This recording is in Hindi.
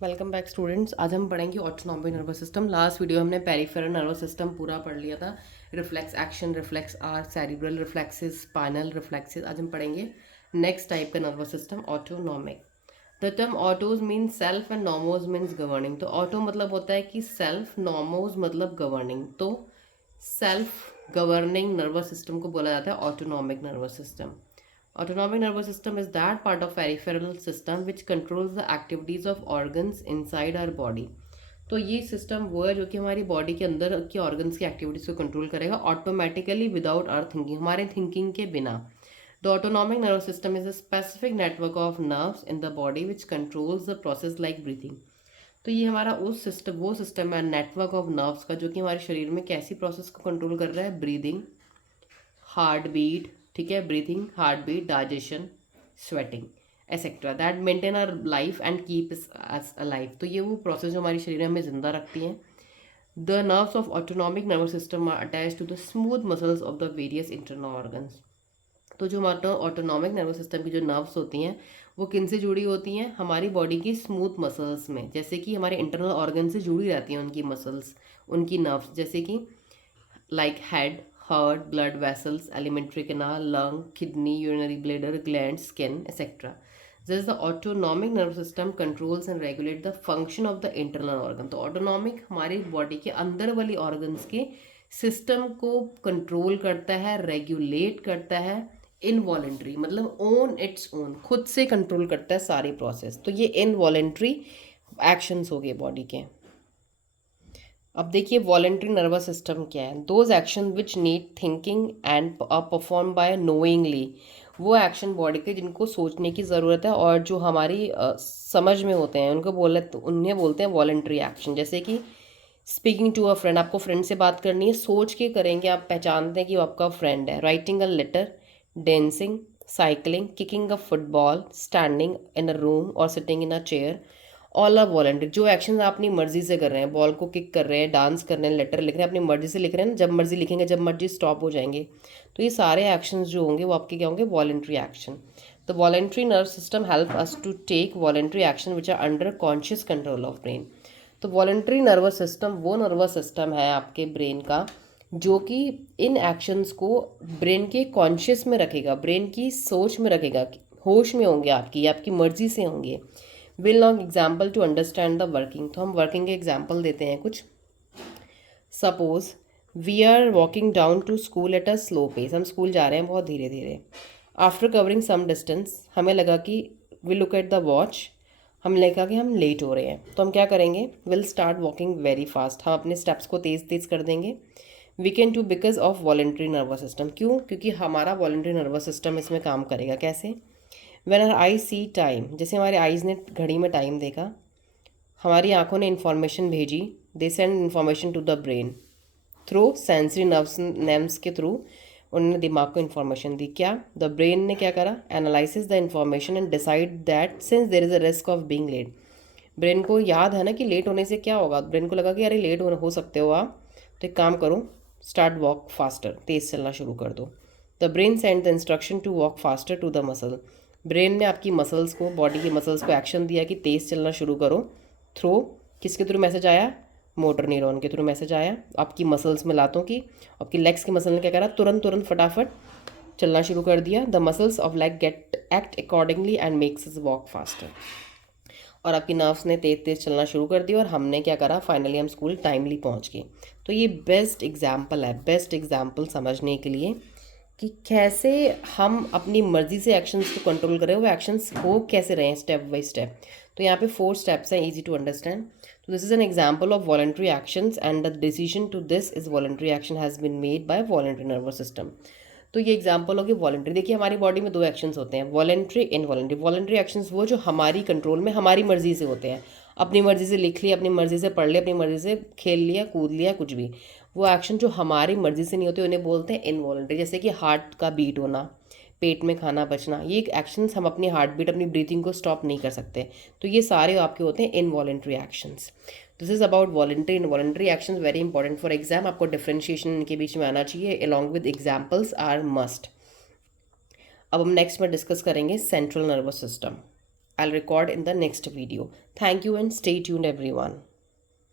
Welcome back students. आज हम पढ़ेंगे autonomic nervous system. Last video हमने पेरिफेरल नर्वस सिस्टम पूरा पढ़ लिया था। Reflex action, reflex arc, cerebral reflexes, spinal reflexes. आज हम पढ़ेंगे नेक्स्ट टाइप का nervous system, autonomic. The term autos mean self and nomos means governing. तो ऑटो मतलब होता है कि सेल्फ, नॉमोज मतलब गवर्निंग। तो सेल्फ गवर्निंग नर्वस सिस्टम को बोला जाता है autonomic nervous system. Autonomic nervous system is that part of peripheral system which controls the activities of organs inside our body. तो ये सिस्टम वो है जो कि हमारी बॉडी के अंदर के ऑर्गन्स की एक्टिविटीज को कंट्रोल करेगा ऑटोमेटिकली विदाउट आवर थिंकिंग, हमारे थिंकिंग के बिना। The autonomic nervous system is a specific network of nerves in the body which controls the process like breathing. तो ये हमारा उस सिस्टम वो सिस्टम है, नेटवर्क ऑफ नर्व्स का, जो कि हमारे शरीर में कैसी प्रोसेस को कंट्रोल कर रहा है? ब्रीदिंग, हार्ट बीट, ठीक है, breathing, heart beat, digestion, sweating etcetera, that maintain our life and keep us alive. तो ये वो प्रोसेस जो हमारे शरीर में हमें जिंदा रखती हैं। The nerves of autonomic nervous system are attach to the smooth muscles of the various internal organs. तो जो हमारा ऑटोनॉमिक नर्वस सिस्टम की जो नर्व्स होती हैं वो किन से जुड़ी होती हैं? हमारी बॉडी की स्मूथ मसल्स में, जैसे कि हमारे इंटरनल ऑर्गन से जुड़ी रहती हैं उनकी मसल्स, उनकी नर्व्स, जैसे कि like head, heart, blood vessels, alimentary canal, lung, kidney, urinary bladder, glands, skin, etc. Thus, the autonomic nervous system controls and regulate the function of the internal organ. तो ऑटोनॉमिक हमारी बॉडी के अंदर वाली ऑर्गन्स के सिस्टम को कंट्रोल करता है, रेगुलेट करता है। इनवॉलेंट्री मतलब ओन इट्स ओन, खुद से कंट्रोल करता है सारी प्रोसेस। तो ये इनवॉलेंट्री एक्शंस हो गए बॉडी के। अब देखिए वॉलेंट्री नर्वस सिस्टम क्या है? Those action which need thinking and perform by knowingly. वो एक्शन बॉडी के जिनको सोचने की ज़रूरत है और जो हमारी समझ में होते हैं उनको उन्हें बोलते हैं वॉलेंट्री एक्शन। जैसे कि स्पीकिंग टू अ फ्रेंड, आपको फ्रेंड से बात करनी है, सोच के करेंगे, आप पहचानते हैं कि वो आपका फ्रेंड है। Writing a letter, dancing, cycling, kicking a football, standing in a room और sitting in a chair, all are voluntary. जो एक्शन आप अपनी मर्जी से कर रहे हैं, बॉल को किक कर रहे हैं, डांस कर रहे हैं, लेटर लिख रहे हैं, अपनी मर्जी से लिख रहे हैं, जब मर्जी लिखेंगे, जब मर्जी स्टॉप हो जाएंगे। तो ये सारे एक्शंस जो होंगे वो आपके क्या होंगे? Voluntary action. The voluntary nerve system help us to take voluntary action which are under conscious control of brain. तो वॉलेंट्री नर्वस सिस्टम वो नर्वस सिस्टम है आपके ब्रेन का जो कि इन एक्शंस को ब्रेन के कॉन्शियस में रखेगा, ब्रेन की सोच में रखेगा, होश में होंगे आपकी, आपकी मर्जी से होंगे। Will long example to understand the working. तो हम वर्किंग के एग्जाम्पल देते हैं कुछ। Suppose we are walking down to school at a slow pace. हम स्कूल जा रहे हैं बहुत धीरे धीरे। आफ्टर कवरिंग सम डिस्टेंस, हमें लगा कि we look at the watch, हमें लगा कि हम लेट हो रहे हैं, तो हम क्या करेंगे? Will start walking very fast. हम अपने स्टेप्स को तेज़ तेज़ कर देंगे। We can do because of voluntary nervous system. क्यों? क्योंकि हमारा वॉलेंट्री नर्वस सिस्टम इसमें काम करेगा। कैसे? When our eye see time, जैसे हमारे आइज़ ने घड़ी में टाइम देखा, हमारी आंखों ने इन्फॉर्मेशन भेजी, they send information to the brain through sensory nerves names के थ्रू उन्होंने दिमाग को इन्फॉर्मेशन दी। क्या? द ब्रेन ने क्या करा? Analysis the information and decide that since there is a risk of being late. Brain को याद है ना कि लेट होने से क्या होगा, ब्रेन को लगा कि अरे लेट हो सकते हो आप, तो एक काम करो, स्टार्ट वॉक फास्टर, तेज़ चलना शुरू कर दो। The brain send the instruction to walk faster to the muscle. Brain ने आपकी मसल्स को, बॉडी की मसल्स को एक्शन दिया कि तेज़ चलना शुरू करो। थ्रू किसके थ्रू मैसेज आया? मोटर न्यूरॉन के थ्रू मैसेज आया आपकी मसल्स में, लातों की, आपकी लेग्स की मसल ने क्या करा? तुरंत तुरंत फटाफट चलना शुरू कर दिया। The muscles of leg get act accordingly and makes us walk faster. और आपकी नर्व्स ने तेज़ तेज़ चलना शुरू कर दिया और हमने क्या करा? फाइनली हम स्कूल टाइमली पहुंच गए। तो ये बेस्ट एग्जाम्पल है, बेस्ट एग्जाम्पल समझने के लिए कि कैसे हम अपनी मर्जी से एक्शंस को कंट्रोल करें, वो एक्शंस हो कैसे रहे हैं स्टेप बाय स्टेप। तो यहाँ पे 4 स्टेप्स हैं, इजी टू अंडरस्टैंड। तो this is an example of voluntary actions and the decision to this is voluntary action has been made by voluntary nervous system. तो ये एग्जाम्पल होगी वॉलेंट्री। देखिए हमारी बॉडी में 2 एक्शंस होते हैं, वॉलेंट्री, इनवॉलेंट्री। वॉलेंट्री एक्शंस वो जो हमारी कंट्रोल में, हमारी मर्जी से होते हैं, अपनी मर्जी से लिख लिया, अपनी मर्जी से पढ़ लिया, अपनी मर्जी से खेल लिया, कूद लिया, कुछ भी। वो एक्शन जो हमारी मर्जी से नहीं होते उन्हें बोलते हैं इनवॉलेंट्री। जैसे कि हार्ट का बीट होना, पेट में खाना बचना, ये एक्शंस हम अपनी हार्ट बीट, अपनी ब्रीथिंग को स्टॉप नहीं कर सकते। तो ये सारे आपके होते हैं involuntary actions. This is about voluntary. Involuntary actions very important for exam, आपको डिफ्रेंशिएशन इनके बीच में आना चाहिए, along with examples are must. अब हम नेक्स्ट में डिस्कस करेंगे central nervous system. I'll record in the next video. Thank you and stay tuned everyone.